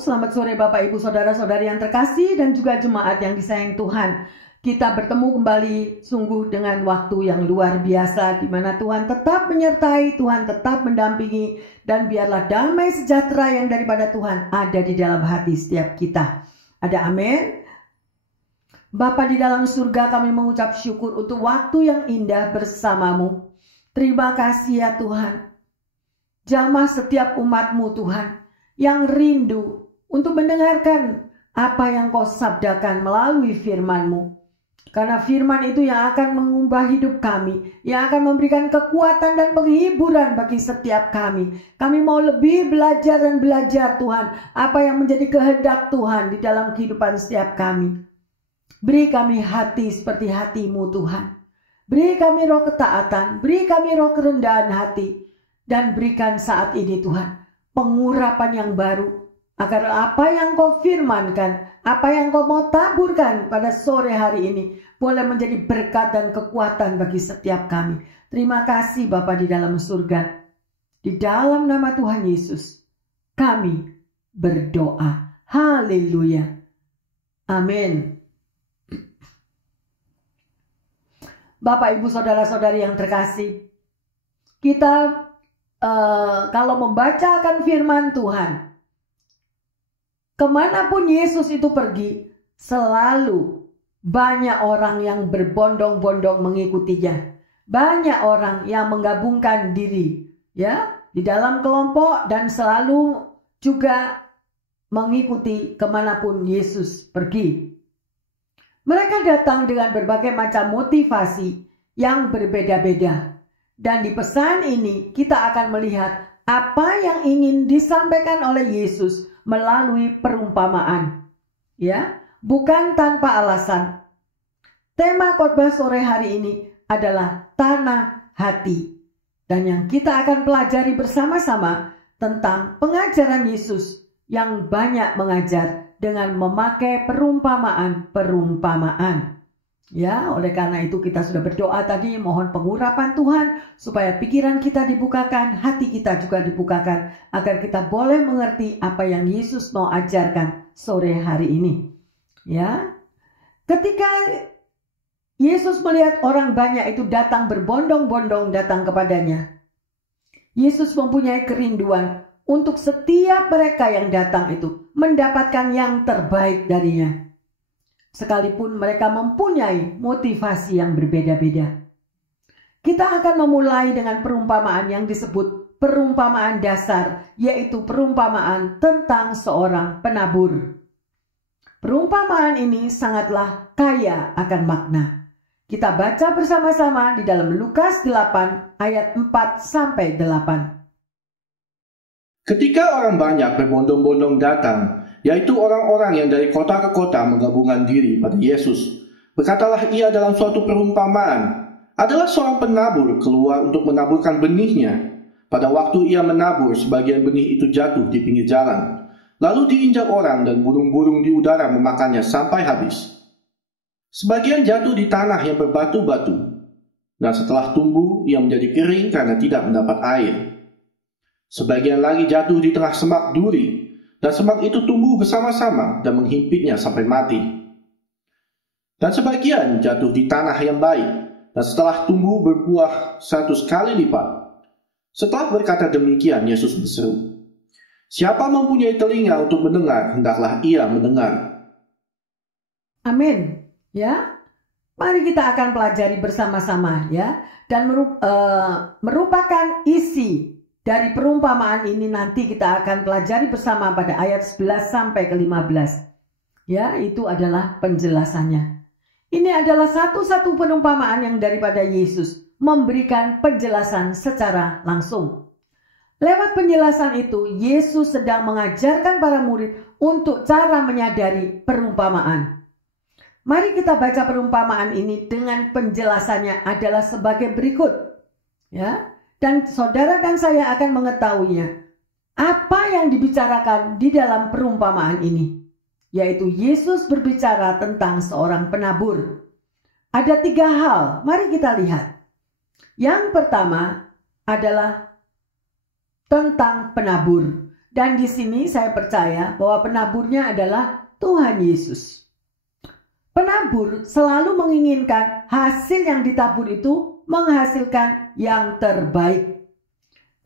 selamat sore Bapak Ibu Saudara-saudari yang terkasih dan juga jemaat yang disayang Tuhan. Kita bertemu kembali sungguh dengan waktu yang luar biasa di mana Tuhan tetap menyertai, Tuhan tetap mendampingi, dan biarlah damai sejahtera yang daripada Tuhan ada di dalam hati setiap kita. Ada amin. Bapa di dalam surga, kami mengucap syukur untuk waktu yang indah bersamamu. Terima kasih ya Tuhan. Jamah setiap umat-Mu Tuhan yang rindu untuk mendengarkan apa yang Kau sabdakan melalui firman-Mu. Karena firman itu yang akan mengubah hidup kami, yang akan memberikan kekuatan dan penghiburan bagi setiap kami. Kami mau lebih belajar dan belajar Tuhan, apa yang menjadi kehendak Tuhan di dalam kehidupan setiap kami. Beri kami hati seperti hati-Mu Tuhan. Beri kami roh ketaatan, beri kami roh kerendahan hati. Dan berikan saat ini Tuhan, pengurapan yang baru. Agar apa yang Kau firmankan, apa yang Kau mau taburkan pada sore hari ini boleh menjadi berkat dan kekuatan bagi setiap kami. Terima kasih Bapa di dalam surga. Di dalam nama Tuhan Yesus, kami berdoa. Haleluya. Amin. Bapak, Ibu, Saudara-saudari yang terkasih, kita kalau membacakan firman Tuhan, kemanapun Yesus itu pergi, selalu banyak orang yang berbondong-bondong mengikutinya. Banyak orang yang menggabungkan diri ya di dalam kelompok dan selalu juga mengikuti kemanapun Yesus pergi. Mereka datang dengan berbagai macam motivasi yang berbeda-beda. Dan di pesan ini kita akan melihat apa yang ingin disampaikan oleh Yesus melalui perumpamaan. Ya, bukan tanpa alasan. Tema khotbah sore hari ini adalah tanah hati. Dan yang kita akan pelajari bersama-sama tentang pengajaran Yesus yang banyak mengajar dengan memakai perumpamaan-perumpamaan. Ya, oleh karena itu kita sudah berdoa tadi, mohon pengurapan Tuhan supaya pikiran kita dibukakan, hati kita juga dibukakan, agar kita boleh mengerti apa yang Yesus mau ajarkan sore hari ini. Ya, ketika Yesus melihat orang banyak itu datang berbondong-bondong datang kepadanya, Yesus mempunyai kerinduan untuk setiap mereka yang datang itu mendapatkan yang terbaik darinya. Sekalipun mereka mempunyai motivasi yang berbeda-beda. Kita akan memulai dengan perumpamaan yang disebut perumpamaan dasar, yaitu perumpamaan tentang seorang penabur. Perumpamaan ini sangatlah kaya akan makna. Kita baca bersama-sama di dalam Lukas 8 ayat 4-8. Ketika orang banyak berbondong-bondong datang, yaitu orang-orang yang dari kota ke kota menggabungkan diri pada Yesus, berkatalah ia dalam suatu perumpamaan, adalah seorang penabur keluar untuk menaburkan benihnya. Pada waktu ia menabur, sebagian benih itu jatuh di pinggir jalan, lalu diinjak orang dan burung-burung di udara memakannya sampai habis. Sebagian jatuh di tanah yang berbatu-batu, dan setelah tumbuh ia menjadi kering karena tidak mendapat air. Sebagian lagi jatuh di tengah semak duri, dan semak itu tumbuh bersama-sama dan menghimpitnya sampai mati. Dan sebagian jatuh di tanah yang baik, dan setelah tumbuh berbuah 100 kali lipat. Setelah berkata demikian, Yesus berseru, "Siapa mempunyai telinga untuk mendengar, hendaklah ia mendengar." Amin. Ya, mari kita akan pelajari bersama-sama ya, dan merupakan isi dari perumpamaan ini nanti kita akan pelajari bersama pada ayat 11-15. Ya, itu adalah penjelasannya. Ini adalah satu-satu perumpamaan yang daripada Yesus memberikan penjelasan secara langsung. Lewat penjelasan itu, Yesus sedang mengajarkan para murid untuk cara menyadari perumpamaan. Mari kita baca perumpamaan ini dengan penjelasannya adalah sebagai berikut. Ya. Dan saudara dan saya akan mengetahuinya. Apa yang dibicarakan di dalam perumpamaan ini? Yaitu Yesus berbicara tentang seorang penabur. Ada 3 hal, mari kita lihat. Yang pertama adalah tentang penabur. Dan di sini saya percaya bahwa penaburnya adalah Tuhan Yesus. Penabur selalu menginginkan hasil yang ditabur itu menghasilkan yang terbaik.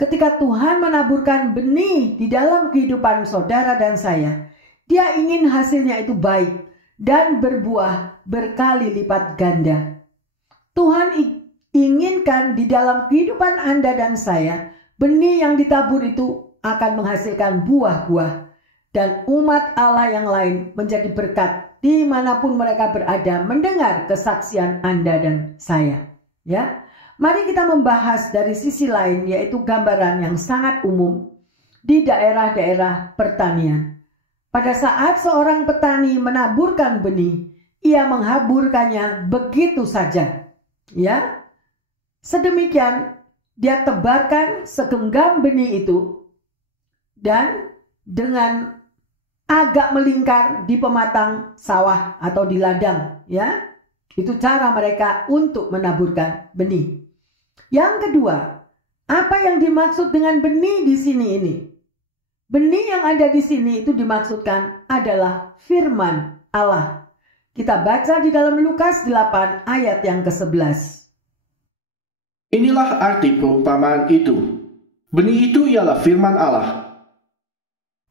Ketika Tuhan menaburkan benih di dalam kehidupan saudara dan saya, Dia ingin hasilnya itu baik dan berbuah berkali lipat ganda. Tuhan inginkan di dalam kehidupan Anda dan saya, benih yang ditabur itu akan menghasilkan buah-buah. Dan umat Allah yang lain menjadi berkat dimanapun mereka berada mendengar kesaksian Anda dan saya. Ya, mari kita membahas dari sisi lain, yaitu gambaran yang sangat umum di daerah-daerah pertanian. Pada saat seorang petani menaburkan benih, ia menghaburkannya begitu saja. Ya, sedemikian dia tebarkan segenggam benih itu dan dengan agak melingkar di pematang sawah atau di ladang, ya. Itu cara mereka untuk menaburkan benih. Yang kedua, apa yang dimaksud dengan benih di sini ini? Benih yang ada di sini itu dimaksudkan adalah firman Allah. Kita baca di dalam Lukas 8 ayat yang ke-11. Inilah arti perumpamaan itu. Benih itu ialah firman Allah.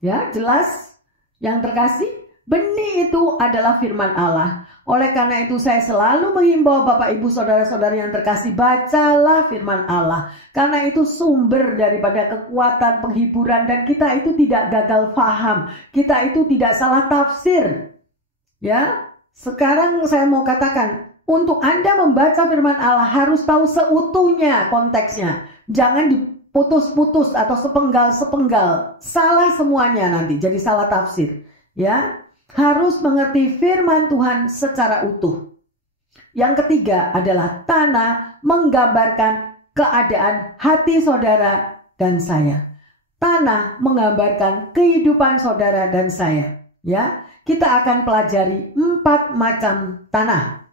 Ya, jelas yang terkasih, benih itu adalah firman Allah. Oleh karena itu saya selalu menghimbau Bapak Ibu Saudara-saudari yang terkasih, bacalah firman Allah. Karena itu sumber daripada kekuatan penghiburan dan kita itu tidak gagal paham. Kita itu tidak salah tafsir. Ya, sekarang saya mau katakan, untuk Anda membaca firman Allah harus tahu seutuhnya konteksnya. Jangan diputus-putus atau sepenggal-sepenggal. Salah semuanya nanti, jadi salah tafsir. Ya, harus mengerti firman Tuhan secara utuh. Yang ketiga adalah tanah menggambarkan keadaan hati saudara dan saya. Tanah menggambarkan kehidupan saudara dan saya. Ya, kita akan pelajari 4 macam tanah.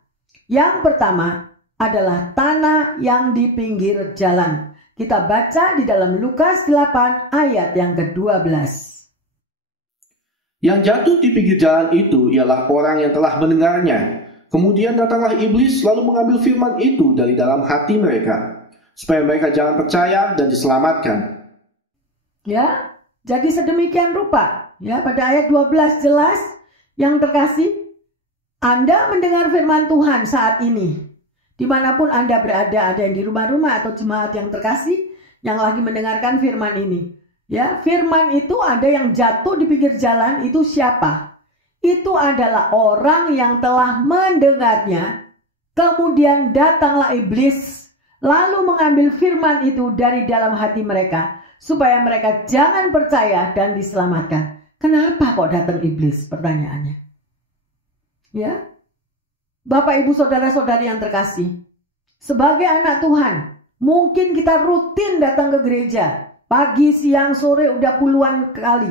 Yang pertama adalah tanah yang di pinggir jalan. Kita baca di dalam Lukas 8 ayat yang ke-12. Yang jatuh di pinggir jalan itu ialah orang yang telah mendengarnya. Kemudian datanglah iblis lalu mengambil firman itu dari dalam hati mereka, supaya mereka jangan percaya dan diselamatkan. Ya, jadi sedemikian rupa. Ya, pada ayat 12 jelas yang terkasih, Anda mendengar firman Tuhan saat ini. Dimanapun Anda berada, ada yang di rumah-rumah atau jemaat yang terkasih yang lagi mendengarkan firman ini. Ya, firman itu ada yang jatuh di pinggir jalan, itu siapa? Itu adalah orang yang telah mendengarnya, kemudian datanglah iblis, lalu mengambil firman itu dari dalam hati mereka, supaya mereka jangan percaya dan diselamatkan. Kenapa kok datang iblis? Pertanyaannya. Ya, Bapak Ibu Saudara-saudari yang terkasih, sebagai anak Tuhan, mungkin kita rutin datang ke gereja, pagi, siang, sore, udah puluhan kali.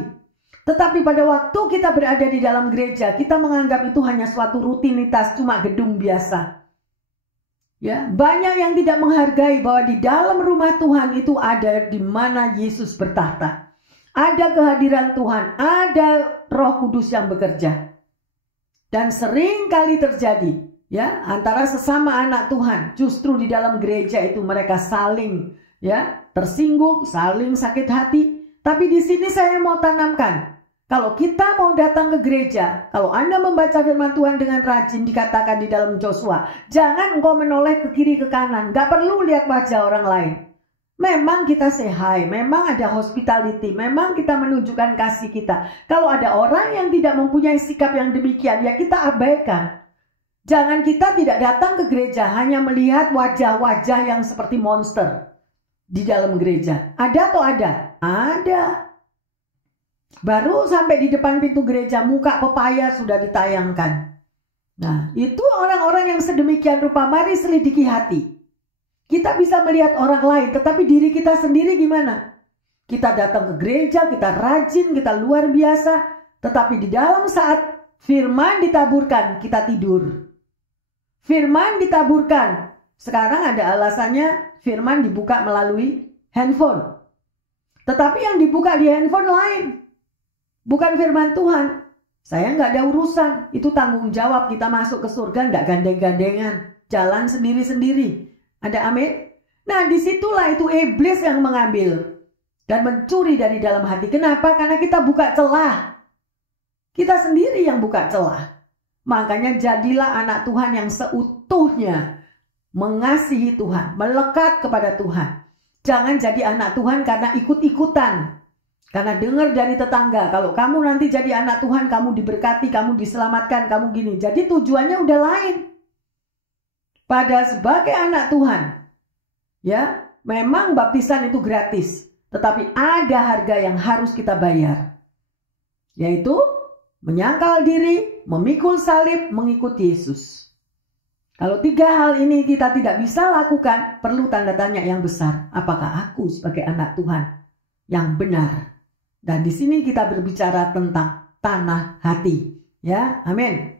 Tetapi pada waktu kita berada di dalam gereja, kita menganggap itu hanya suatu rutinitas, cuma gedung biasa. Ya, banyak yang tidak menghargai bahwa di dalam rumah Tuhan itu ada di mana Yesus bertahta. Ada kehadiran Tuhan, ada Roh Kudus yang bekerja. Dan sering kali terjadi, ya, antara sesama anak Tuhan, justru di dalam gereja itu mereka saling, ya, tersinggung, saling sakit hati. Tapi di sini saya mau tanamkan, kalau kita mau datang ke gereja, kalau Anda membaca firman Tuhan dengan rajin, dikatakan di dalam Joshua, jangan engkau menoleh ke kiri ke kanan, gak perlu lihat wajah orang lain. Memang kita say hi, memang ada hospitality, memang kita menunjukkan kasih kita. Kalau ada orang yang tidak mempunyai sikap yang demikian, ya kita abaikan. Jangan kita tidak datang ke gereja hanya melihat wajah-wajah yang seperti monster di dalam gereja. Ada atau ada? Ada. Baru sampai di depan pintu gereja, muka pepaya sudah ditayangkan. Nah, itu orang-orang yang sedemikian rupa. Mari selidiki hati. Kita bisa melihat orang lain, tetapi diri kita sendiri gimana? Kita datang ke gereja, kita rajin, kita luar biasa, tetapi di dalam saat firman ditaburkan, kita tidur. Firman ditaburkan. Sekarang ada alasannya firman dibuka melalui handphone. Tetapi yang dibuka di handphone lain. Bukan firman Tuhan. Saya nggak ada urusan. Itu tanggung jawab kita masuk ke surga nggak gandeng-gandengan. Jalan sendiri-sendiri. Ada amin? Nah disitulah itu iblis yang mengambil. Dan mencuri dari dalam hati. Kenapa? Karena kita buka celah. Kita sendiri yang buka celah. Makanya jadilah anak Tuhan yang seutuhnya. Mengasihi Tuhan. Melekat kepada Tuhan. Jangan jadi anak Tuhan karena ikut-ikutan. Karena dengar dari tetangga, kalau kamu nanti jadi anak Tuhan, kamu diberkati, kamu diselamatkan, kamu gini. Jadi tujuannya udah lain. Pada sebagai anak Tuhan, ya, memang baptisan itu gratis. Tetapi ada harga yang harus kita bayar. Yaitu menyangkal diri, memikul salib, mengikuti Yesus. Kalau 3 hal ini kita tidak bisa lakukan, perlu tanda tanya yang besar. Apakah aku sebagai anak Tuhan yang benar? Dan di sini kita berbicara tentang tanah hati. Ya, amin.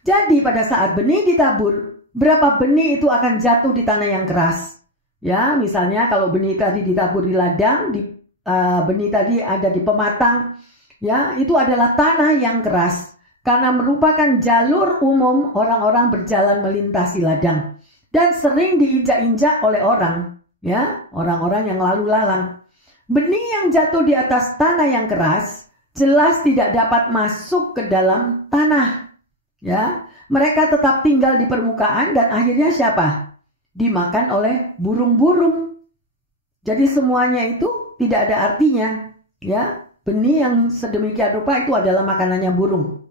Jadi pada saat benih ditabur, berapa benih itu akan jatuh di tanah yang keras? Ya, misalnya kalau benih tadi ditabur di ladang, benih tadi ada di pematang, ya, itu adalah tanah yang keras. Karena merupakan jalur umum orang-orang berjalan melintasi ladang. Dan sering diinjak-injak oleh orang, ya, orang-orang yang lalu lalang. Benih yang jatuh di atas tanah yang keras jelas tidak dapat masuk ke dalam tanah. Ya, mereka tetap tinggal di permukaan dan akhirnya siapa? Dimakan oleh burung-burung. Jadi semuanya itu tidak ada artinya. Ya, benih yang sedemikian rupa itu adalah makanannya burung.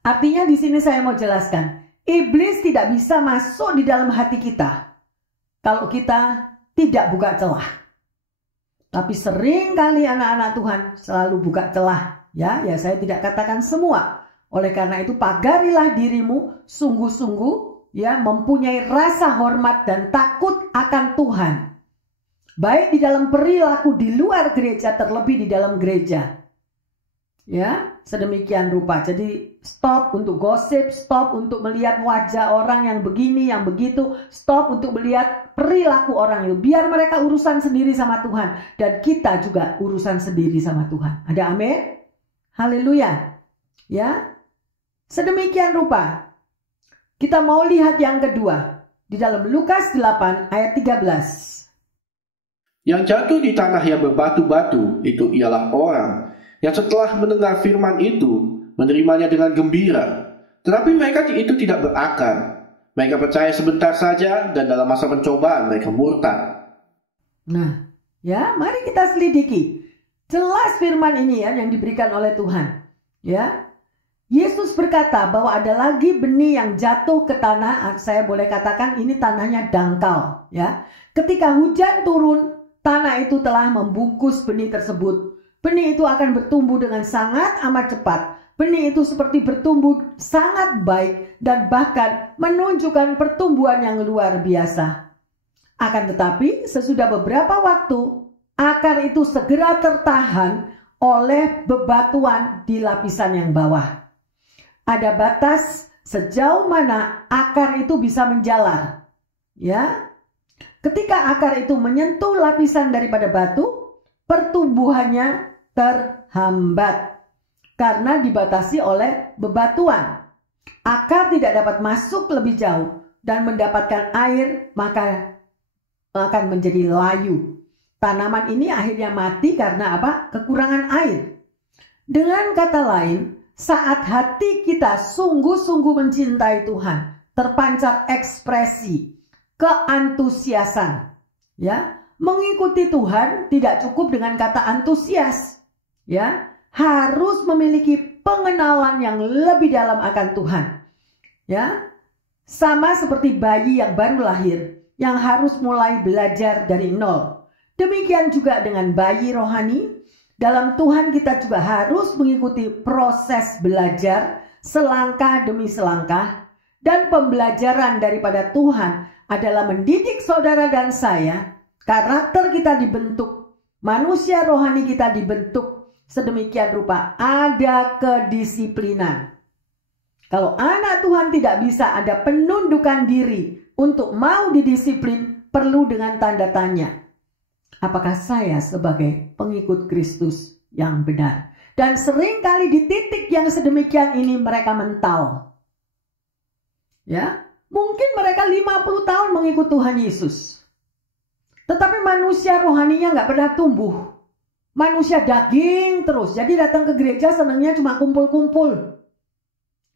Artinya di sini saya mau jelaskan, iblis tidak bisa masuk di dalam hati kita kalau kita tidak buka celah. Tapi sering kali anak-anak Tuhan selalu buka celah. Ya saya tidak katakan semua. Oleh karena itu pagarilah dirimu sungguh-sungguh, ya, mempunyai rasa hormat dan takut akan Tuhan. Baik di dalam perilaku di luar gereja, terlebih di dalam gereja. Ya, sedemikian rupa. Jadi stop untuk gosip, stop untuk melihat wajah orang yang begini, yang begitu, stop untuk melihat perilaku orang itu. Biar mereka urusan sendiri sama Tuhan dan kita juga urusan sendiri sama Tuhan. Ada amin? Haleluya. Ya. Sedemikian rupa. Kita mau lihat yang kedua di dalam Lukas 8 ayat 13. Yang jatuh di tanah yang berbatu-batu itu ialah orang yang setelah mendengar firman itu, menerimanya dengan gembira. Tetapi mereka itu tidak berakar. Mereka percaya sebentar saja dan dalam masa pencobaan mereka murtad. Nah, ya, mari kita selidiki. Jelas firman ini ya yang diberikan oleh Tuhan. Ya, Yesus berkata bahwa ada lagi benih yang jatuh ke tanah. Saya boleh katakan ini tanahnya dangkal. Ya, ketika hujan turun, tanah itu telah membungkus benih tersebut. Benih itu akan bertumbuh dengan sangat amat cepat. Benih itu seperti bertumbuh sangat baik dan bahkan menunjukkan pertumbuhan yang luar biasa. Akan tetapi sesudah beberapa waktu, akar itu segera tertahan oleh bebatuan di lapisan yang bawah. Ada batas sejauh mana akar itu bisa menjalar. Ya, ketika akar itu menyentuh lapisan daripada batu, pertumbuhannya terhambat karena dibatasi oleh bebatuan. Akar tidak dapat masuk lebih jauh dan mendapatkan air, maka akan menjadi layu. Tanaman ini akhirnya mati karena apa? Kekurangan air. Dengan kata lain, saat hati kita sungguh-sungguh mencintai Tuhan, terpancar ekspresi keantusiasan, ya. Mengikuti Tuhan tidak cukup dengan kata antusias, ya, harus memiliki pengenalan yang lebih dalam akan Tuhan, ya, sama seperti bayi yang baru lahir yang harus mulai belajar dari nol. Demikian juga dengan bayi rohani, dalam Tuhan kita juga harus mengikuti proses belajar selangkah demi selangkah, dan pembelajaran daripada Tuhan adalah mendidik saudara dan saya. Karakter kita dibentuk, manusia rohani kita dibentuk sedemikian rupa, ada kedisiplinan. Kalau anak Tuhan tidak bisa ada penundukan diri untuk mau didisiplin, perlu dengan tanda tanya. apakah saya sebagai pengikut Kristus yang benar? Dan seringkali di titik yang sedemikian ini mereka mental. Ya, mungkin mereka 50 tahun mengikut Tuhan Yesus. Tetapi manusia rohaninya nggak pernah tumbuh. Manusia daging terus. Jadi datang ke gereja senangnya cuma kumpul-kumpul.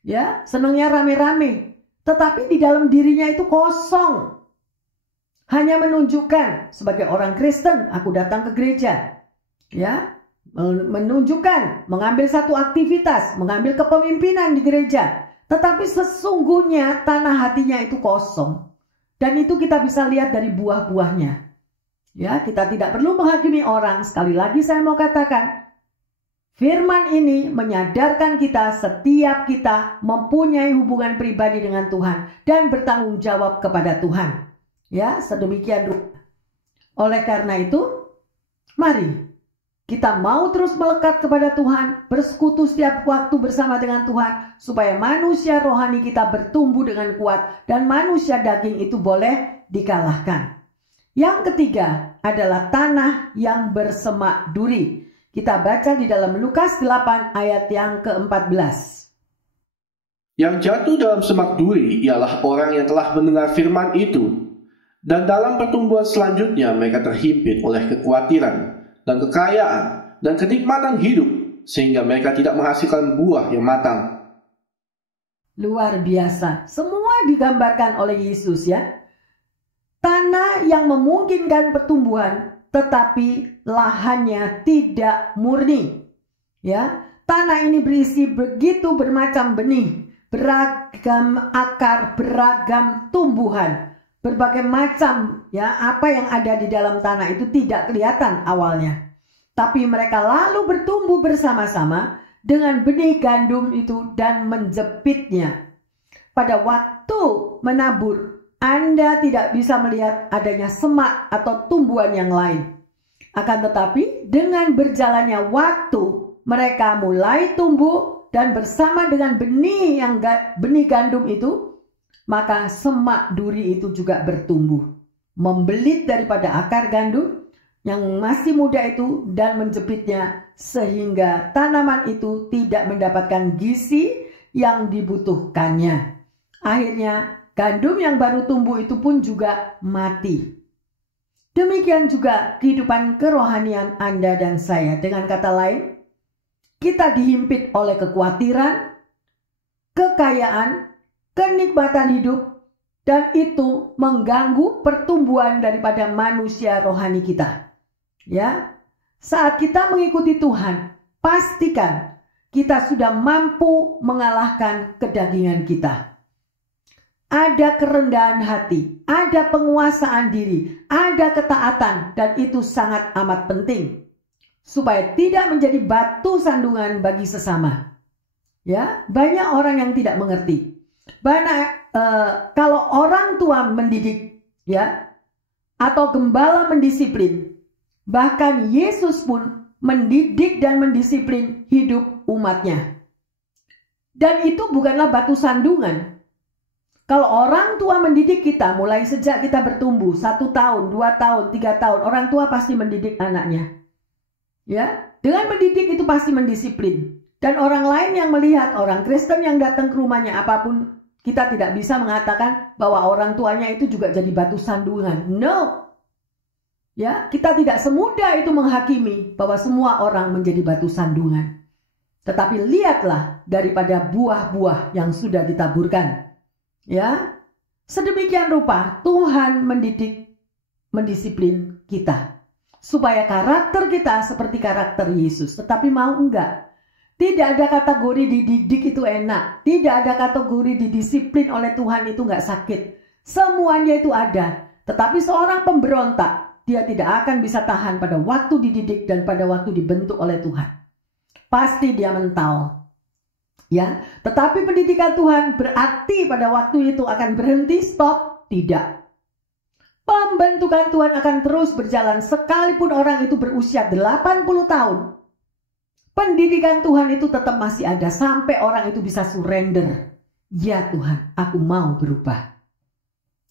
Ya, senangnya rame-rame. Tetapi di dalam dirinya itu kosong. Hanya menunjukkan sebagai orang Kristen, aku datang ke gereja. Ya, menunjukkan, mengambil satu aktivitas, mengambil kepemimpinan di gereja. Tetapi sesungguhnya tanah hatinya itu kosong. Dan itu kita bisa lihat dari buah-buahnya. Ya, kita tidak perlu menghakimi orang. Sekali lagi saya mau katakan, firman ini menyadarkan kita setiap kita mempunyai hubungan pribadi dengan Tuhan dan bertanggung jawab kepada Tuhan. Ya, sedemikian rupa. Oleh karena itu, mari kita mau terus melekat kepada Tuhan, bersekutu setiap waktu bersama dengan Tuhan, supaya manusia rohani kita bertumbuh dengan kuat dan manusia daging itu boleh dikalahkan. Yang ketiga adalah tanah yang bersemak duri. Kita baca di dalam Lukas 8 ayat yang ke-14. Yang jatuh dalam semak duri ialah orang yang telah mendengar firman itu, dan dalam pertumbuhan selanjutnya mereka terhimpit oleh kekhawatiran dan kekayaan dan kenikmatan hidup, sehingga mereka tidak menghasilkan buah yang matang. Luar biasa. Semua digambarkan oleh Yesus ya. Tanah yang memungkinkan pertumbuhan, tetapi lahannya tidak murni. Ya, tanah ini berisi begitu bermacam benih, beragam akar, beragam tumbuhan. Berbagai macam ya apa yang ada di dalam tanah itu tidak kelihatan awalnya. Tapi mereka lalu bertumbuh bersama-sama dengan benih gandum itu dan menjepitnya. Pada waktu menabur, Anda tidak bisa melihat adanya semak atau tumbuhan yang lain. Akan tetapi dengan berjalannya waktu, mereka mulai tumbuh dan bersama dengan benih gandum itu, maka semak duri itu juga bertumbuh, membelit daripada akar gandum yang masih muda itu dan menjepitnya, sehingga tanaman itu tidak mendapatkan gizi yang dibutuhkannya. Akhirnya gandum yang baru tumbuh itu pun juga mati. Demikian juga kehidupan kerohanian Anda dan saya. Dengan kata lain, kita dihimpit oleh kekhawatiran, kekayaan, kenikmatan hidup, dan itu mengganggu pertumbuhan daripada manusia rohani kita. Ya, saat kita mengikuti Tuhan, pastikan kita sudah mampu mengalahkan kedagingan kita. Ada kerendahan hati, ada penguasaan diri, ada ketaatan, dan itu sangat amat penting supaya tidak menjadi batu sandungan bagi sesama. Ya, banyak orang yang tidak mengerti. Kalau orang tua mendidik ya atau gembala mendisiplin, bahkan Yesus pun mendidik dan mendisiplin hidup umatnya. Dan itu bukanlah batu sandungan. Kalau orang tua mendidik kita mulai sejak kita bertumbuh 1 tahun, 2 tahun, 3 tahun, orang tua pasti mendidik anaknya. Ya, dengan mendidik itu pasti mendisiplin. Dan orang lain yang melihat, orang Kristen yang datang ke rumahnya apapun, kita tidak bisa mengatakan bahwa orang tuanya itu juga jadi batu sandungan. No. Ya, kita tidak semudah itu menghakimi bahwa semua orang menjadi batu sandungan. Tetapi lihatlah daripada buah-buah yang sudah ditaburkan. Ya. Sedemikian rupa Tuhan mendidik, mendisiplin kita supaya karakter kita seperti karakter Yesus. Tetapi mau enggak? Tidak ada kategori dididik itu enak. Tidak ada kategori didisiplin oleh Tuhan itu enggak sakit. Semuanya itu ada. Tetapi seorang pemberontak, dia tidak akan bisa tahan pada waktu dididik dan pada waktu dibentuk oleh Tuhan. Pasti dia mental. Ya, tetapi pendidikan Tuhan berarti pada waktu itu akan berhenti, stop? Tidak. Pembentukan Tuhan akan terus berjalan sekalipun orang itu berusia 80 tahun. Pendidikan Tuhan itu tetap masih ada sampai orang itu bisa surrender. Ya Tuhan, aku mau berubah.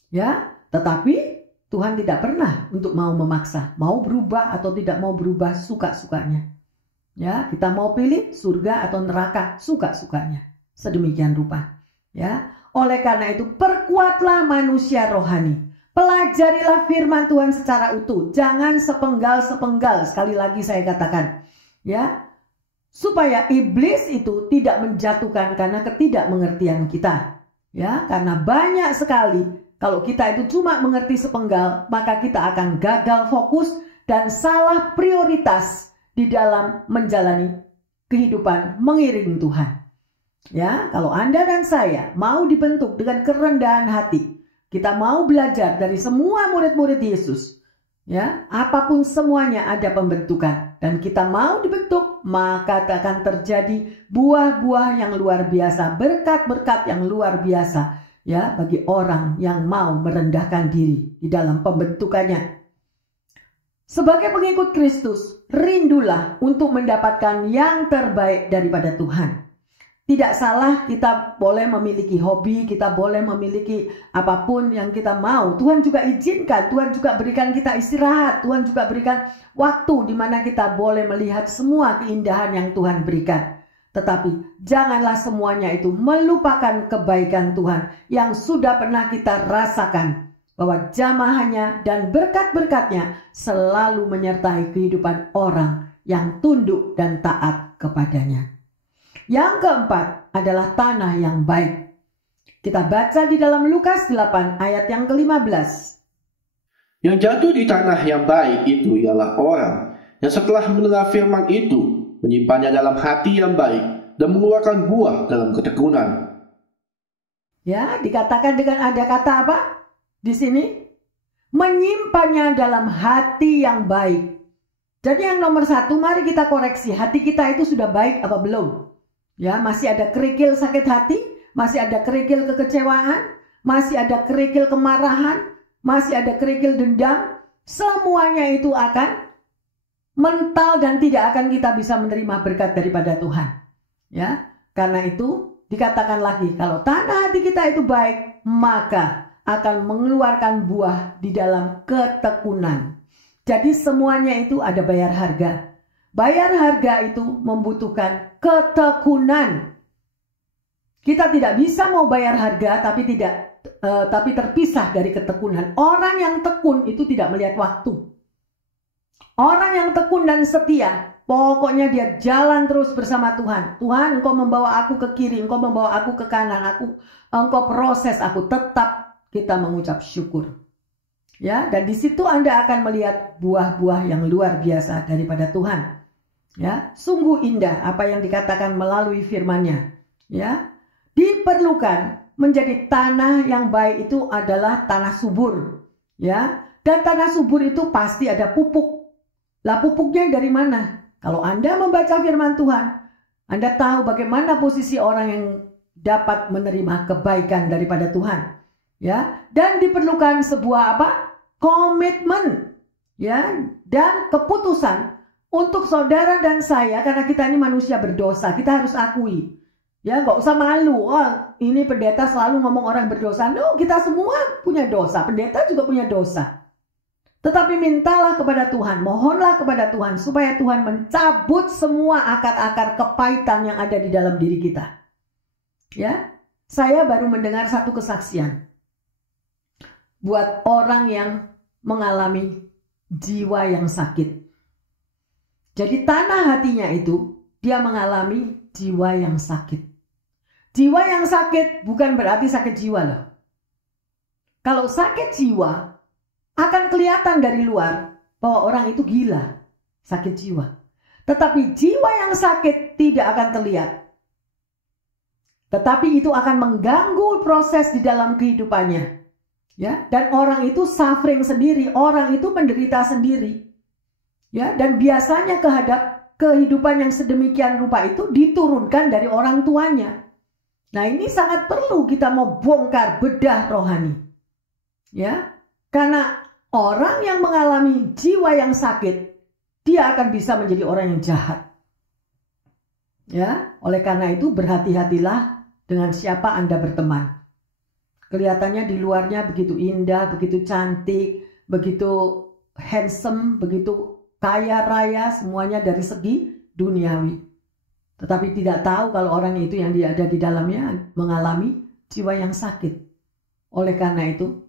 Ya, tetapi Tuhan tidak pernah untuk mau memaksa, mau berubah atau tidak mau berubah suka-sukanya. Ya, kita mau pilih surga atau neraka suka-sukanya. Sedemikian rupa. Ya, oleh karena itu perkuatlah manusia rohani. Pelajarilah firman Tuhan secara utuh, jangan sepenggal-sepenggal. Sekali lagi saya katakan, ya, supaya iblis itu tidak menjatuhkan karena ketidakmengertian kita. Ya, karena banyak sekali kalau kita itu cuma mengerti sepenggal, maka kita akan gagal fokus dan salah prioritas di dalam menjalani kehidupan mengiring Tuhan. Ya, kalau Anda dan saya mau dibentuk dengan kerendahan hati, kita mau belajar dari semua murid-murid Yesus, ya, apapun semuanya ada pembentukan, dan kita mau dibentuk, maka akan terjadi buah-buah yang luar biasa, berkat-berkat yang luar biasa. Ya, bagi orang yang mau merendahkan diri di dalam pembentukannya. Sebagai pengikut Kristus, rindulah untuk mendapatkan yang terbaik daripada Tuhan. Tidak salah kita boleh memiliki hobi, kita boleh memiliki apapun yang kita mau. Tuhan juga izinkan, Tuhan juga berikan kita istirahat, Tuhan juga berikan waktu di mana kita boleh melihat semua keindahan yang Tuhan berikan. Tetapi janganlah semuanya itu melupakan kebaikan Tuhan yang sudah pernah kita rasakan. Bahwa jamahannya dan berkat-berkatnya selalu menyertai kehidupan orang yang tunduk dan taat kepadanya. Yang keempat adalah tanah yang baik. Kita baca di dalam Lukas 8 ayat yang ke-15. Yang jatuh di tanah yang baik itu ialah orang yang setelah mendengar firman itu menyimpannya dalam hati yang baik dan mengeluarkan buah dalam ketekunan. Ya, dikatakan dengan ada kata apa? Di sini, menyimpannya dalam hati yang baik. Jadi yang nomor satu, mari kita koreksi. Hati kita itu sudah baik apa belum? Ya, masih ada kerikil sakit hati, masih ada kerikil kekecewaan, masih ada kerikil kemarahan, masih ada kerikil dendam. Semuanya itu akan mental dan tidak akan kita bisa menerima berkat daripada Tuhan. Ya, karena itu dikatakan lagi, kalau tanah hati kita itu baik, maka akan mengeluarkan buah di dalam ketekunan. Jadi semuanya itu ada bayar harga. Bayar harga itu membutuhkan ketekunan. Kita tidak bisa mau bayar harga tapi terpisah dari ketekunan. Orang yang tekun itu tidak melihat waktu. Orang yang tekun dan setia, pokoknya dia jalan terus bersama Tuhan. Tuhan, Engkau membawa aku ke kiri, Engkau membawa aku ke kanan, Engkau proses aku, tetap kita mengucap syukur. Ya, dan di situ Anda akan melihat buah-buah yang luar biasa daripada Tuhan. Ya, sungguh indah apa yang dikatakan melalui firman-Nya. Ya, diperlukan menjadi tanah yang baik itu adalah tanah subur. Ya, dan tanah subur itu pasti ada pupuk. Lah pupuknya dari mana? Kalau Anda membaca firman Tuhan, Anda tahu bagaimana posisi orang yang dapat menerima kebaikan daripada Tuhan. Ya, dan diperlukan sebuah apa? Komitmen, ya, dan keputusan untuk saudara dan saya, karena kita ini manusia berdosa, kita harus akui. Ya, nggak usah malu. Oh, ini pendeta selalu ngomong orang berdosa. No, kita semua punya dosa. Pendeta juga punya dosa. Tetapi mintalah kepada Tuhan, mohonlah kepada Tuhan supaya Tuhan mencabut semua akar-akar kepahitan yang ada di dalam diri kita. Ya, saya baru mendengar satu kesaksian buat orang yang mengalami jiwa yang sakit. Jadi tanah hatinya itu dia mengalami jiwa yang sakit. Jiwa yang sakit bukan berarti sakit jiwa loh. Kalau sakit jiwa akan kelihatan dari luar bahwa orang itu gila, sakit jiwa. Tetapi jiwa yang sakit tidak akan terlihat. Tetapi itu akan mengganggu proses di dalam kehidupannya. Ya, dan orang itu suffering sendiri, orang itu menderita sendiri. Ya, dan biasanya kehidupan yang sedemikian rupa itu diturunkan dari orang tuanya. Nah, ini sangat perlu kita mau bongkar bedah rohani. Ya, karena orang yang mengalami jiwa yang sakit, dia akan bisa menjadi orang yang jahat. Ya, oleh karena itu berhati-hatilah dengan siapa Anda berteman. Kelihatannya di luarnya begitu indah, begitu cantik, begitu handsome, begitu kaya raya, semuanya dari segi duniawi. Tetapi tidak tahu kalau orang itu yang dia ada di dalamnya mengalami jiwa yang sakit. Oleh karena itu,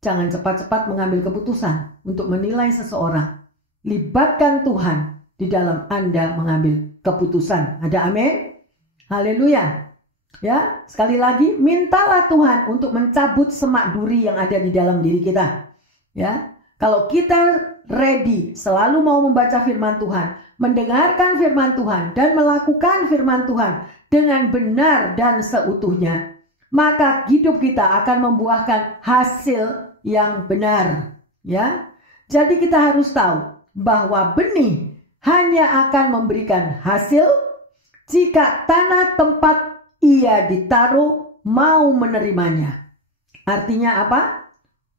jangan cepat-cepat mengambil keputusan untuk menilai seseorang. Libatkan Tuhan di dalam Anda mengambil keputusan. Ada amin? Haleluya. Ya, sekali lagi, mintalah Tuhan untuk mencabut semak duri yang ada di dalam diri kita. Ya, kalau kita ready selalu mau membaca firman Tuhan, mendengarkan firman Tuhan, dan melakukan firman Tuhan dengan benar dan seutuhnya, maka hidup kita akan membuahkan hasil yang benar. Ya, jadi kita harus tahu bahwa benih hanya akan memberikan hasil jika tanah tempat ia ditaruh mau menerimanya. Artinya apa?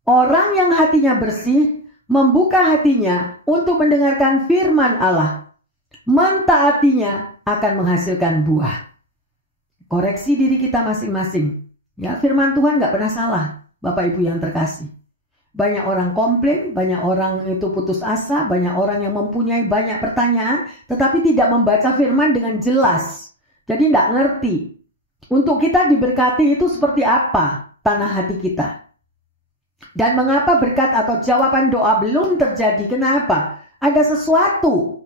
Orang yang hatinya bersih membuka hatinya untuk mendengarkan firman Allah, mentaatinya akan menghasilkan buah. Koreksi diri kita masing-masing. Ya, firman Tuhan gak pernah salah, Bapak Ibu yang terkasih. Banyak orang komplain, banyak orang itu putus asa, banyak orang yang mempunyai banyak pertanyaan, tetapi tidak membaca firman dengan jelas. Jadi tidak ngerti. Untuk kita diberkati itu seperti apa tanah hati kita. Dan mengapa berkat atau jawaban doa belum terjadi? Kenapa? Ada sesuatu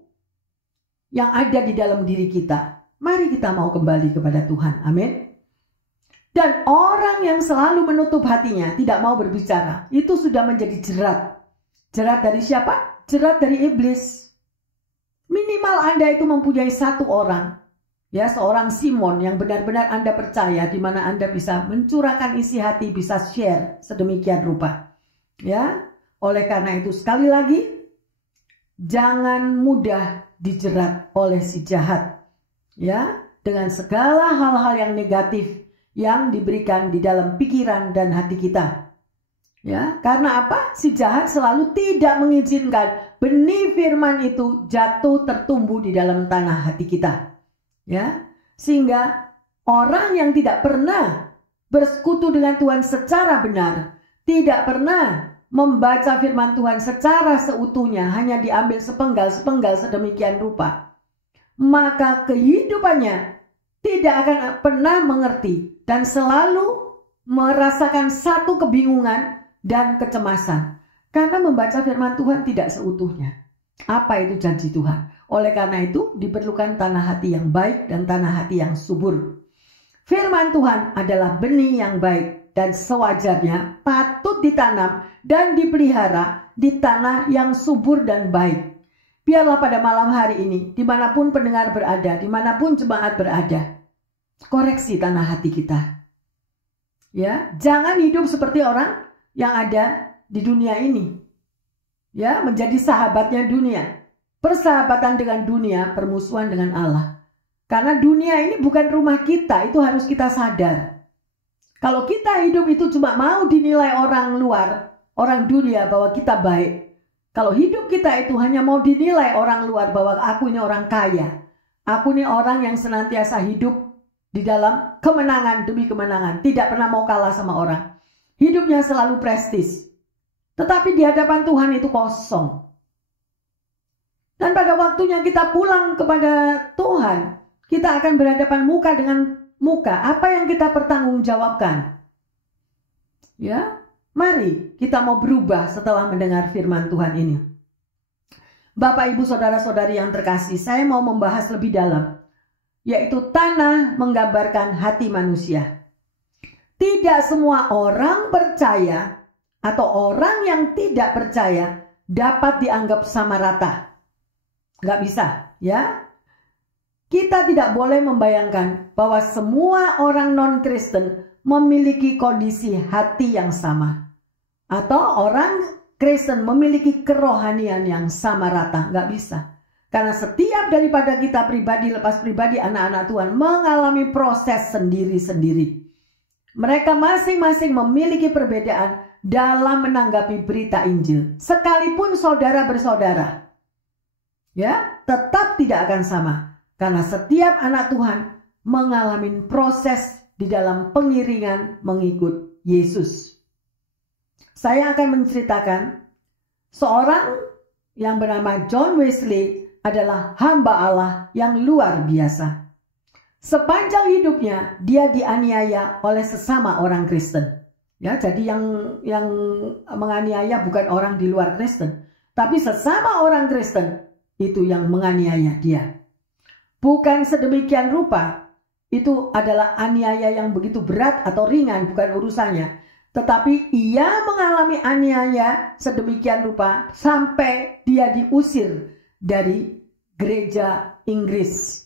yang ada di dalam diri kita. Mari kita mau kembali kepada Tuhan. Amin. Dan orang yang selalu menutup hatinya, tidak mau berbicara, itu sudah menjadi jerat. Jerat dari siapa? Jerat dari iblis. Minimal Anda itu mempunyai satu orang. Ya, seorang Simon yang benar-benar Anda percaya, di mana Anda bisa mencurahkan isi hati, bisa share sedemikian rupa. Ya, oleh karena itu sekali lagi, jangan mudah dijerat oleh si jahat. Ya, dengan segala hal-hal yang negatif yang diberikan di dalam pikiran dan hati kita. Ya, karena apa? Si jahat selalu tidak mengizinkan benih firman itu jatuh tertumbuh di dalam tanah hati kita. Ya, sehingga orang yang tidak pernah bersekutu dengan Tuhan secara benar, tidak pernah membaca firman Tuhan secara seutuhnya, hanya diambil sepenggal-sepenggal sedemikian rupa, maka kehidupannya tidak akan pernah mengerti dan selalu merasakan satu kebingungan dan kecemasan karena membaca firman Tuhan tidak seutuhnya. Apa itu janji Tuhan? Oleh karena itu diperlukan tanah hati yang baik dan tanah hati yang subur. Firman Tuhan adalah benih yang baik dan sewajarnya patut ditanam dan dipelihara di tanah yang subur dan baik. Biarlah pada malam hari ini, dimanapun pendengar berada, dimanapun jemaat berada, koreksi tanah hati kita. Ya, jangan hidup seperti orang yang ada di dunia ini. Ya, menjadi sahabatnya dunia. Persahabatan dengan dunia, permusuhan dengan Allah. Karena dunia ini bukan rumah kita, itu harus kita sadar. Kalau kita hidup itu cuma mau dinilai orang luar, orang dunia bahwa kita baik. Kalau hidup kita itu hanya mau dinilai orang luar bahwa aku ini orang kaya. Aku ini orang yang senantiasa hidup di dalam kemenangan demi kemenangan. Tidak pernah mau kalah sama orang. Hidupnya selalu prestis. Tetapi di hadapan Tuhan itu kosong. Dan pada waktunya kita pulang kepada Tuhan, kita akan berhadapan muka dengan muka. Apa yang kita pertanggungjawabkan? Ya, mari kita mau berubah setelah mendengar firman Tuhan ini. Bapak, Ibu, Saudara-saudari yang terkasih, saya mau membahas lebih dalam, yaitu tanah menggambarkan hati manusia. Tidak semua orang percaya atau orang yang tidak percaya dapat dianggap sama rata. Nggak bisa, ya. Kita tidak boleh membayangkan bahwa semua orang non-Kristen memiliki kondisi hati yang sama. Atau orang Kristen memiliki kerohanian yang sama rata. Nggak bisa. Karena setiap daripada kita pribadi lepas pribadi, anak-anak Tuhan mengalami proses sendiri-sendiri. Mereka masing-masing memiliki perbedaan dalam menanggapi berita Injil. Sekalipun saudara bersaudara, ya, tetap tidak akan sama. Karena setiap anak Tuhan mengalami proses di dalam pengiringan mengikut Yesus. Saya akan menceritakan Seorang yang bernama John Wesley adalah hamba Allah yang luar biasa. Sepanjang hidupnya dia dianiaya oleh sesama orang Kristen. Ya, jadi yang menganiaya bukan orang di luar Kristen, tapi sesama orang Kristen itu yang menganiaya dia. Bukan sedemikian rupa, itu adalah aniaya yang begitu berat atau ringan, bukan urusannya. Tetapi ia mengalami aniaya sedemikian rupa sampai dia diusir dari gereja Inggris.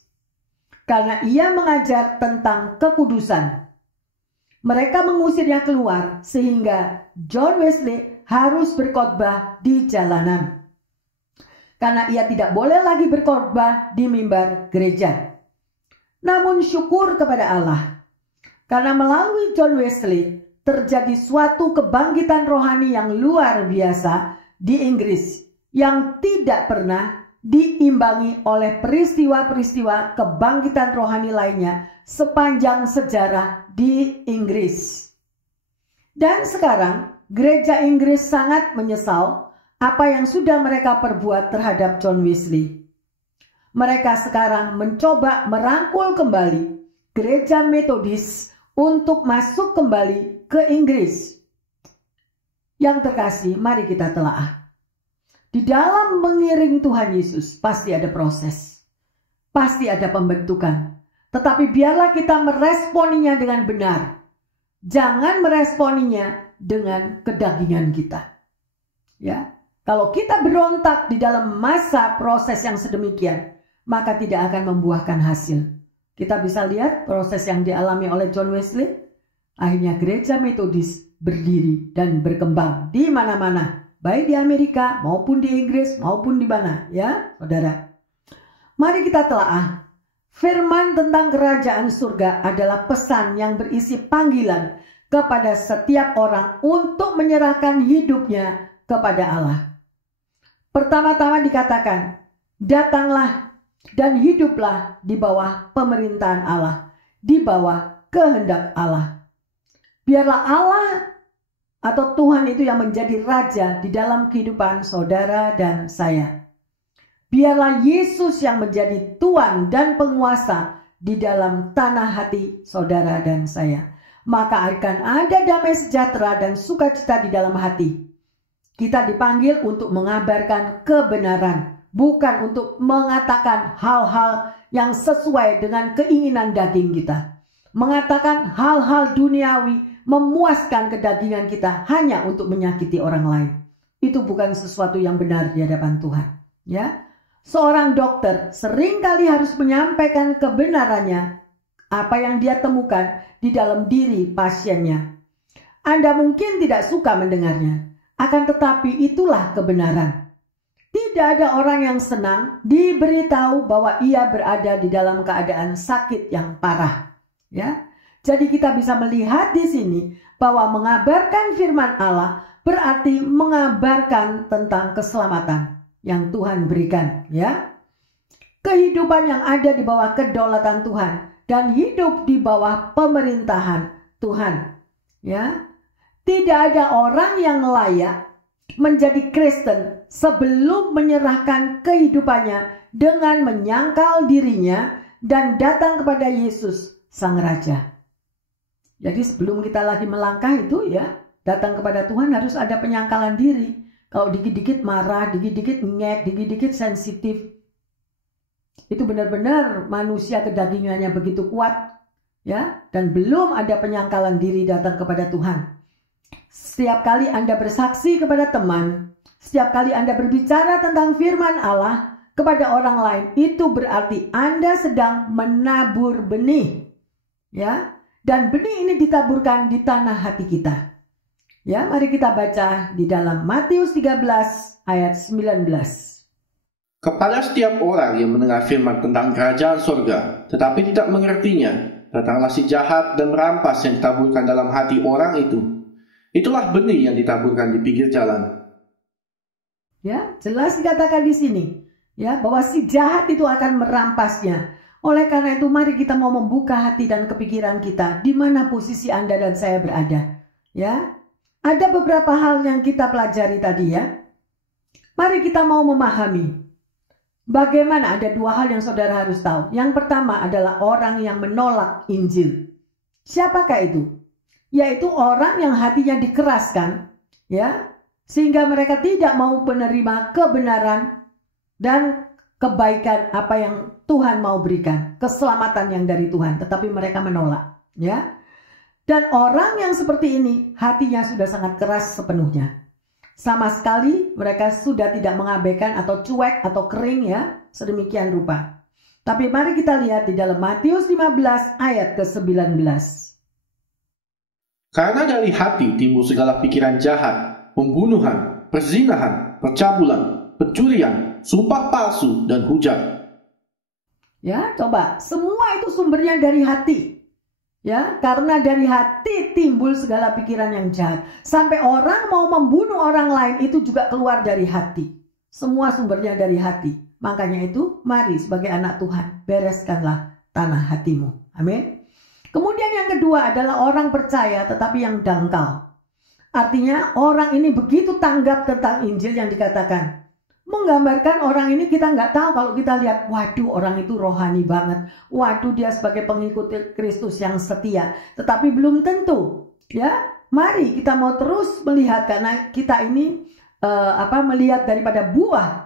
Karena ia mengajar tentang kekudusan. Mereka mengusirnya keluar sehingga John Wesley harus berkhotbah di jalanan. Karena ia tidak boleh lagi berkhotbah di mimbar gereja. Namun syukur kepada Allah. Karena melalui John Wesley terjadi suatu kebangkitan rohani yang luar biasa di Inggris yang tidak pernah diimbangi oleh peristiwa-peristiwa kebangkitan rohani lainnya sepanjang sejarah di Inggris. Dan sekarang gereja Inggris sangat menyesal apa yang sudah mereka perbuat terhadap John Wesley. Mereka sekarang mencoba merangkul kembali gereja Metodis untuk masuk kembali ke Inggris. Yang terkasih, mari kita telaah. Di dalam mengiring Tuhan Yesus pasti ada proses. Pasti ada pembentukan. Tetapi biarlah kita meresponinya dengan benar. Jangan meresponinya dengan kedagingan kita. Ya, kalau kita berontak di dalam masa proses yang sedemikian, maka tidak akan membuahkan hasil. Kita bisa lihat proses yang dialami oleh John Wesley. Akhirnya gereja Metodis berdiri dan berkembang di mana-mana. Baik di Amerika maupun di Inggris maupun di mana, ya saudara. Mari kita telaah. Firman tentang kerajaan surga adalah pesan yang berisi panggilan kepada setiap orang untuk menyerahkan hidupnya kepada Allah. Pertama-tama dikatakan, datanglah dan hiduplah di bawah pemerintahan Allah, di bawah kehendak Allah. Biarlah Allah atau Tuhan itu yang menjadi raja di dalam kehidupan saudara dan saya. Biarlah Yesus yang menjadi Tuan dan penguasa di dalam tanah hati saudara dan saya. Maka akan ada damai sejahtera dan sukacita di dalam hati. Kita dipanggil untuk mengabarkan kebenaran, bukan untuk mengatakan hal-hal yang sesuai dengan keinginan daging kita. Mengatakan hal-hal duniawi, memuaskan kedagingan kita hanya untuk menyakiti orang lain. Itu bukan sesuatu yang benar di hadapan Tuhan. Ya, seorang dokter seringkali harus menyampaikan kebenarannya, apa yang dia temukan di dalam diri pasiennya. Anda mungkin tidak suka mendengarnya, akan tetapi itulah kebenaran. Tidak ada orang yang senang diberitahu bahwa ia berada di dalam keadaan sakit yang parah. Ya, jadi kita bisa melihat di sini bahwa mengabarkan firman Allah berarti mengabarkan tentang keselamatan yang Tuhan berikan, ya. Kehidupan yang ada di bawah kedaulatan Tuhan dan hidup di bawah pemerintahan Tuhan, ya. Tidak ada orang yang layak menjadi Kristen sebelum menyerahkan kehidupannya dengan menyangkal dirinya dan datang kepada Yesus Sang Raja. Jadi sebelum kita lagi melangkah itu, ya, datang kepada Tuhan harus ada penyangkalan diri. Kalau dikit-dikit marah, dikit-dikit ngek, dikit-dikit sensitif, itu benar-benar manusia kedagingannya begitu kuat, ya, dan belum ada penyangkalan diri datang kepada Tuhan. Setiap kali Anda bersaksi kepada teman, setiap kali Anda berbicara tentang firman Allah kepada orang lain, itu berarti Anda sedang menabur benih, ya. Dan benih ini ditaburkan di tanah hati kita. Ya, mari kita baca di dalam Matius 13 ayat 19. Kepada setiap orang yang mendengar firman tentang kerajaan surga, tetapi tidak mengertinya, datanglah si jahat dan merampas yang ditaburkan dalam hati orang itu. Itulah benih yang ditaburkan di pinggir jalan. Ya, jelas dikatakan di sini, ya, bahwa si jahat itu akan merampasnya. Oleh karena itu mari kita mau membuka hati dan kepikiran kita di mana posisi Anda dan saya berada. Ya, ada beberapa hal yang kita pelajari tadi, ya. Mari kita mau memahami bagaimana ada dua hal yang saudara harus tahu. Yang pertama adalah orang yang menolak Injil. Siapakah itu? Yaitu orang yang hatinya dikeraskan, ya, sehingga mereka tidak mau menerima kebenaran dan kebaikan apa yang Tuhan mau berikan, keselamatan yang dari Tuhan, tetapi mereka menolak, ya. Dan orang yang seperti ini hatinya sudah sangat keras sepenuhnya. Sama sekali mereka sudah tidak mengabaikan atau cuek atau kering, ya, sedemikian rupa. Tapi mari kita lihat di dalam Matius 15 ayat ke-19. Karena dari hati timbul segala pikiran jahat, pembunuhan, perzinahan, percabulan, pencurian, sumpah palsu, dan hujat. Ya, coba, semua itu sumbernya dari hati. Ya, karena dari hati timbul segala pikiran yang jahat. Sampai orang mau membunuh orang lain itu juga keluar dari hati. Semua sumbernya dari hati. Makanya itu, mari sebagai anak Tuhan, bereskanlah tanah hatimu. Amin. Kemudian yang kedua adalah orang percaya tetapi yang dangkal. Artinya orang ini begitu tanggap tentang Injil yang dikatakan. Menggambarkan orang ini kita nggak tahu, kalau kita lihat, waduh orang itu rohani banget. Waduh dia sebagai pengikut Kristus yang setia. Tetapi belum tentu. Ya, mari kita mau terus melihat karena kita ini melihat daripada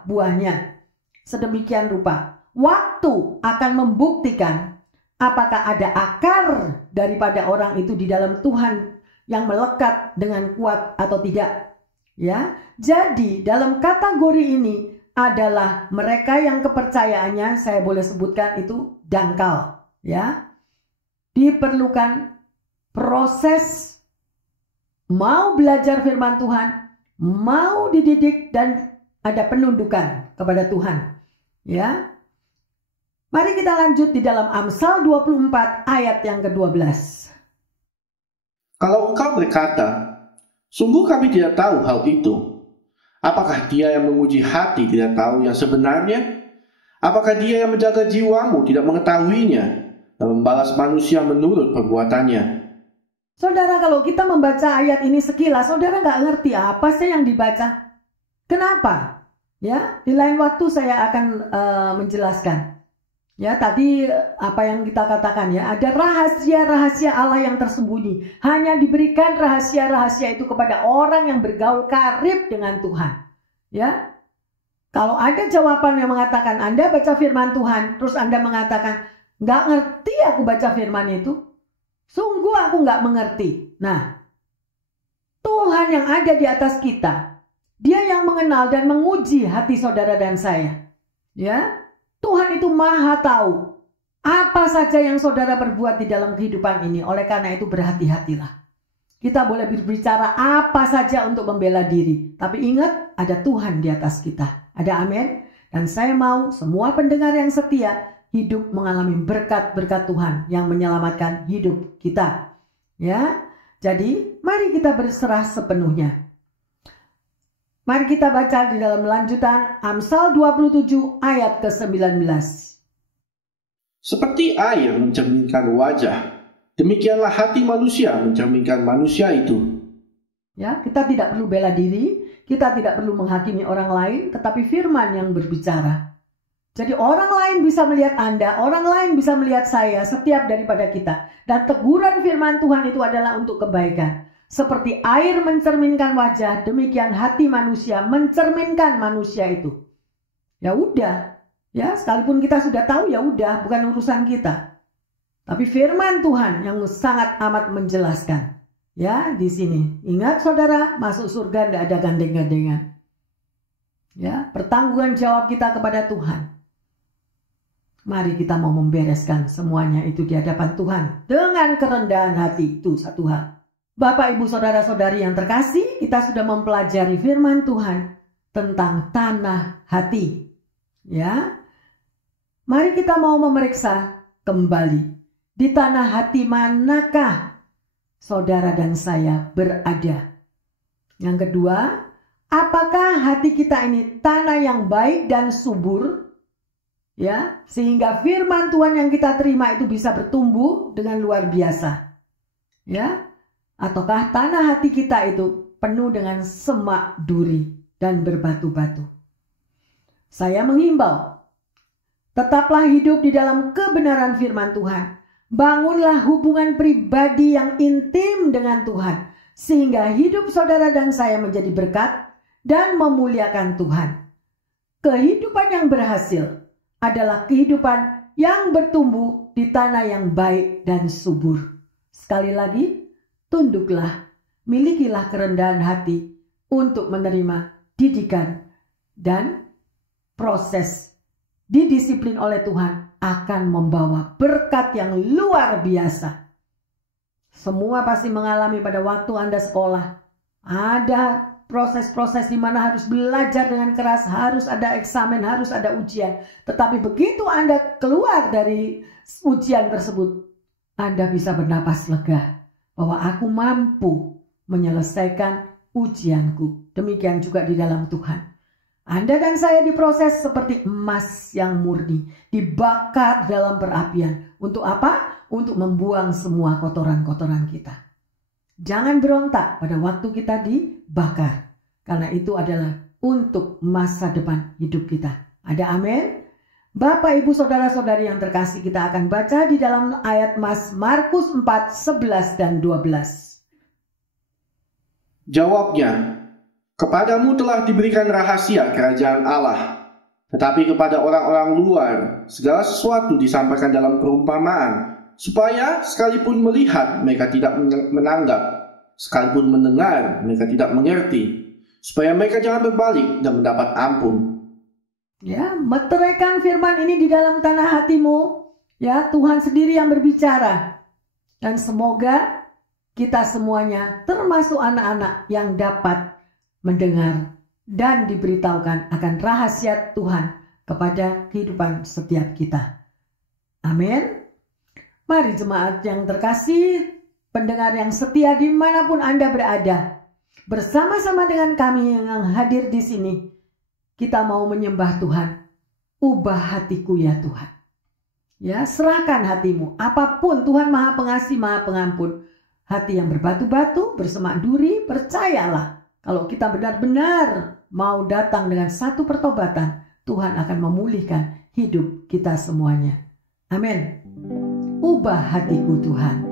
buahnya. Sedemikian rupa. Waktu akan membuktikan apakah ada akar daripada orang itu di dalam Tuhan yang melekat dengan kuat atau tidak. Ya, jadi dalam kategori ini adalah mereka yang kepercayaannya saya boleh sebutkan itu dangkal, ya. Diperlukan proses mau belajar firman Tuhan, mau dididik dan ada penundukan kepada Tuhan, ya. Mari kita lanjut di dalam Amsal 24 ayat yang ke-12. Kalau engkau berkata, sungguh kami tidak tahu hal itu. Apakah dia yang menguji hati tidak tahu yang sebenarnya? Apakah dia yang menjaga jiwamu tidak mengetahuinya dan membalas manusia menurut perbuatannya? Saudara, kalau kita membaca ayat ini sekilas, saudara nggak ngerti apa sih yang dibaca. Kenapa? Ya, di lain waktu saya akan menjelaskan. Ya, tadi apa yang kita katakan ya, ada rahasia-rahasia Allah yang tersembunyi. Hanya diberikan rahasia-rahasia itu kepada orang yang bergaul karib dengan Tuhan. Ya, kalau ada jawaban yang mengatakan Anda baca firman Tuhan, terus Anda mengatakan nggak ngerti aku baca firman itu, sungguh aku nggak mengerti. Nah, Tuhan yang ada di atas kita, Dia yang mengenal dan menguji hati saudara dan saya. Ya. Tuhan itu maha tahu apa saja yang saudara perbuat di dalam kehidupan ini. Oleh karena itu berhati-hatilah. Kita boleh berbicara apa saja untuk membela diri. Tapi ingat ada Tuhan di atas kita. Ada amin. Dan saya mau semua pendengar yang setia hidup mengalami berkat-berkat Tuhan yang menyelamatkan hidup kita. Ya, jadi mari kita berserah sepenuhnya. Mari kita baca di dalam lanjutan Amsal 27 ayat ke-19. Seperti air mencerminkan wajah, demikianlah hati manusia mencerminkan manusia itu. Ya, kita tidak perlu bela diri, kita tidak perlu menghakimi orang lain, tetapi firman yang berbicara. Jadi orang lain bisa melihat Anda, orang lain bisa melihat saya, setiap daripada kita. Dan teguran firman Tuhan itu adalah untuk kebaikan. Seperti air mencerminkan wajah, demikian hati manusia mencerminkan manusia itu. Ya udah, ya sekalipun kita sudah tahu ya udah, bukan urusan kita. Tapi firman Tuhan yang sangat amat menjelaskan. Ya di sini, ingat saudara, masuk surga tidak ada gandeng-gandengan. Ya, pertanggungan jawab kita kepada Tuhan. Mari kita mau membereskan semuanya itu di hadapan Tuhan dengan kerendahan hati, itu satu hal. Bapak, Ibu, Saudara-saudari yang terkasih, kita sudah mempelajari firman Tuhan tentang tanah hati. Ya, mari kita mau memeriksa kembali. Di tanah hati manakah saudara dan saya berada? Yang kedua, apakah hati kita ini tanah yang baik dan subur? Ya, sehingga firman Tuhan yang kita terima itu bisa bertumbuh dengan luar biasa. Ya, ataukah tanah hati kita itu penuh dengan semak duri dan berbatu-batu? Saya menghimbau, tetaplah hidup di dalam kebenaran firman Tuhan. Bangunlah hubungan pribadi yang intim dengan Tuhan, sehingga hidup saudara dan saya menjadi berkat dan memuliakan Tuhan. Kehidupan yang berhasil adalah kehidupan yang bertumbuh di tanah yang baik dan subur. Sekali lagi, tunduklah, milikilah kerendahan hati untuk menerima didikan dan proses didisiplin oleh Tuhan akan membawa berkat yang luar biasa. Semua pasti mengalami pada waktu Anda sekolah. Ada proses-proses di mana harus belajar dengan keras, harus ada eksamen, harus ada ujian. Tetapi begitu Anda keluar dari ujian tersebut, Anda bisa bernapas lega bahwa aku mampu menyelesaikan ujianku. Demikian juga di dalam Tuhan. Anda dan saya diproses seperti emas yang murni, dibakar dalam perapian. Untuk apa? Untuk membuang semua kotoran-kotoran kita. Jangan berontak pada waktu kita dibakar, karena itu adalah untuk masa depan hidup kita. Ada amin? Bapak, Ibu, Saudara-saudari yang terkasih, kita akan baca di dalam ayat Markus 4, 11 dan 12. Jawabnya, kepadamu telah diberikan rahasia kerajaan Allah, tetapi kepada orang-orang luar segala sesuatu disampaikan dalam perumpamaan, supaya sekalipun melihat mereka tidak menanggap, sekalipun mendengar mereka tidak mengerti, supaya mereka jangan berbalik dan mendapat ampun. Ya, meteraikan firman ini di dalam tanah hatimu. Ya, Tuhan sendiri yang berbicara. Dan semoga kita semuanya, termasuk anak-anak, yang dapat mendengar dan diberitahukan akan rahasia Tuhan kepada kehidupan setiap kita. Amin. Mari jemaat yang terkasih, pendengar yang setia dimanapun Anda berada, bersama-sama dengan kami yang hadir di sini, kita mau menyembah Tuhan. Ubah hatiku ya Tuhan. Ya, serahkan hatimu. Apapun, Tuhan Maha Pengasih, Maha Pengampun. Hati yang berbatu-batu, bersemak duri, percayalah. Kalau kita benar-benar mau datang dengan satu pertobatan, Tuhan akan memulihkan hidup kita semuanya. Amin. Ubah hatiku Tuhan.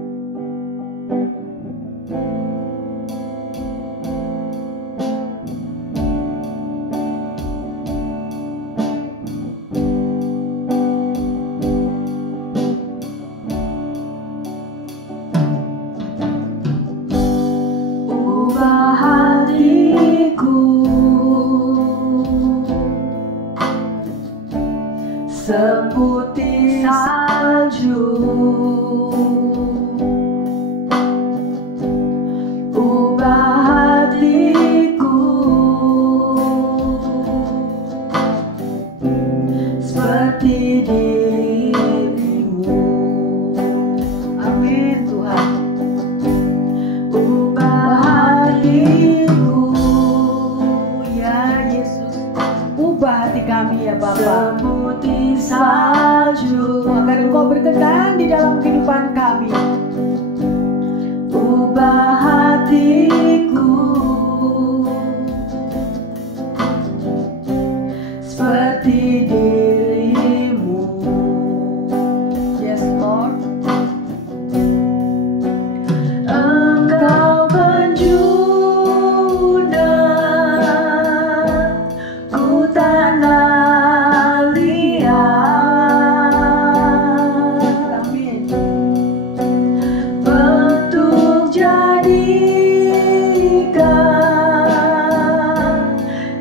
Seputih salju, ubah hatiku seperti dirimu. Amin Tuhan. Ubah hatiku Ya Yesus, ubah hati kami ya Bapa. seputih salju, Agar Engkau berkenan di dalam kehidupan kami. ubah hatiku seperti dirimu. Yes Lord. Engkau penjuna ku tanah liat, Amin. bentuk jadikan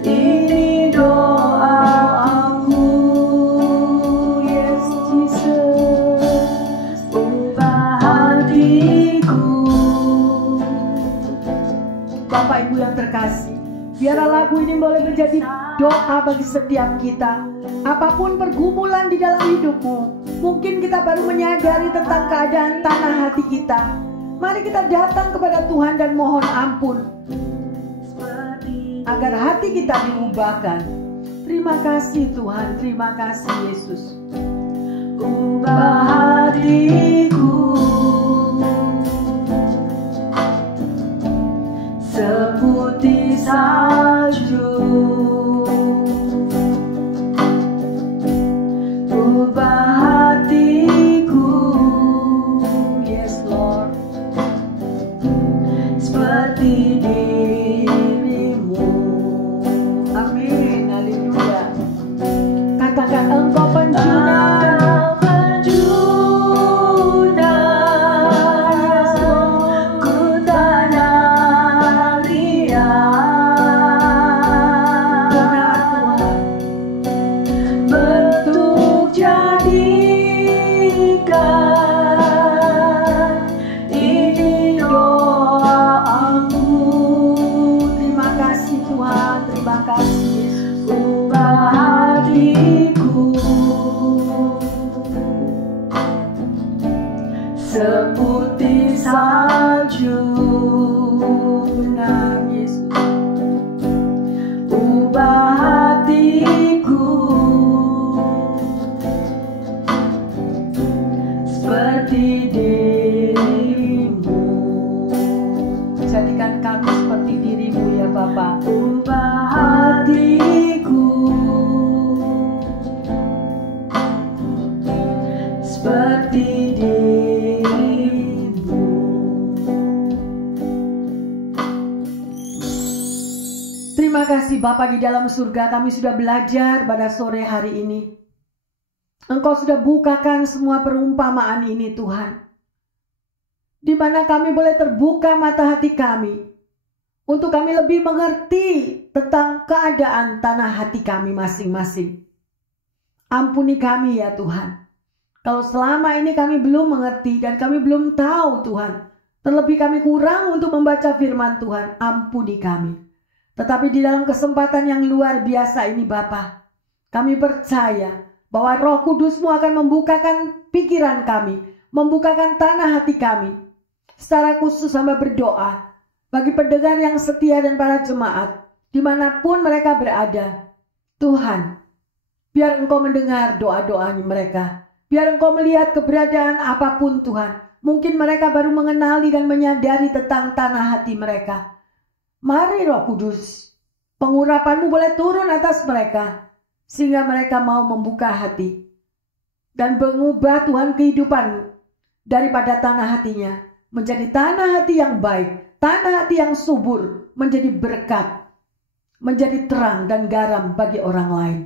ini doaku. Yes Jesus, ubah hatiku. Bapak Ibu yang terkasih, biarlah lagu ini boleh menjadi doa bagi setiap kita. Apapun pergumulan di dalam hidupmu, mungkin kita baru menyadari tentang keadaan tanah hati kita. Mari kita datang kepada Tuhan dan mohon ampun agar hati kita diubahkan. Terima kasih Tuhan, terima kasih Yesus. Ubah hatiku seputih salju, ubah hatiku seputih salju. Benar Yesus. Ubah hatiku seperti dirimu. Jadikan kami seperti dirimu ya Bapa. Ubah hatiku seperti dirimu. Terima kasih Bapa di dalam surga, kami sudah belajar pada sore hari ini. Engkau sudah bukakan semua perumpamaan ini Tuhan, di mana kami boleh terbuka mata hati kami untuk kami lebih mengerti tentang keadaan tanah hati kami masing-masing. Ampuni kami ya Tuhan, kalau selama ini kami belum mengerti dan kami belum tahu Tuhan, terlebih kami kurang untuk membaca firman Tuhan. Ampuni kami. Tetapi di dalam kesempatan yang luar biasa ini Bapa, kami percaya bahwa Roh Kudus-Mu akan membukakan pikiran kami, membukakan tanah hati kami. Secara khusus hamba berdoa bagi pendengar yang setia dan para jemaat dimanapun mereka berada. Tuhan, biar Engkau mendengar doa-doa mereka. Biar Engkau melihat keberadaan apapun Tuhan. Mungkin mereka baru mengenali dan menyadari tentang tanah hati mereka. Mari Roh Kudus, pengurapan-Mu boleh turun atas mereka, sehingga mereka mau membuka hati dan mengubah Tuhan kehidupan daripada tanah hatinya menjadi tanah hati yang baik, tanah hati yang subur, menjadi berkat, menjadi terang dan garam bagi orang lain.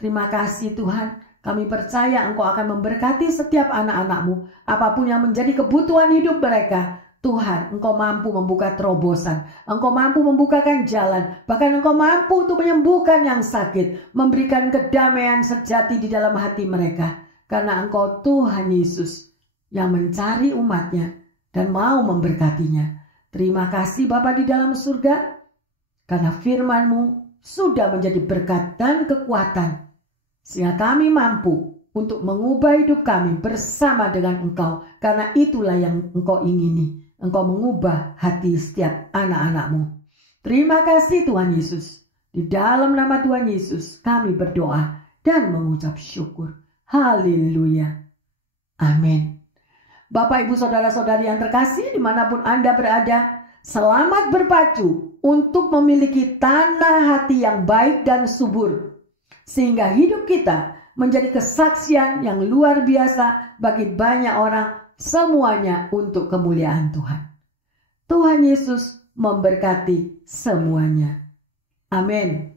Terima kasih Tuhan, kami percaya Engkau akan memberkati setiap anak-anak-Mu, apapun yang menjadi kebutuhan hidup mereka. Tuhan, Engkau mampu membuka terobosan, Engkau mampu membukakan jalan, bahkan Engkau mampu untuk menyembuhkan yang sakit, memberikan kedamaian sejati di dalam hati mereka. Karena Engkau Tuhan Yesus yang mencari umat-Nya dan mau memberkatinya. Terima kasih Bapa di dalam surga, karena firman-Mu sudah menjadi berkat dan kekuatan, sehingga kami mampu untuk mengubah hidup kami bersama dengan Engkau, karena itulah yang Engkau ingini. Engkau mengubah hati setiap anak-anak-Mu. Terima kasih Tuhan Yesus. Di dalam nama Tuhan Yesus kami berdoa dan mengucap syukur. Haleluya. Amin. Bapak, Ibu, Saudara-saudari yang terkasih dimanapun Anda berada, selamat berpacu untuk memiliki tanah hati yang baik dan subur, sehingga hidup kita menjadi kesaksian yang luar biasa bagi banyak orang, semuanya untuk kemuliaan Tuhan. Tuhan Yesus memberkati semuanya. Amin.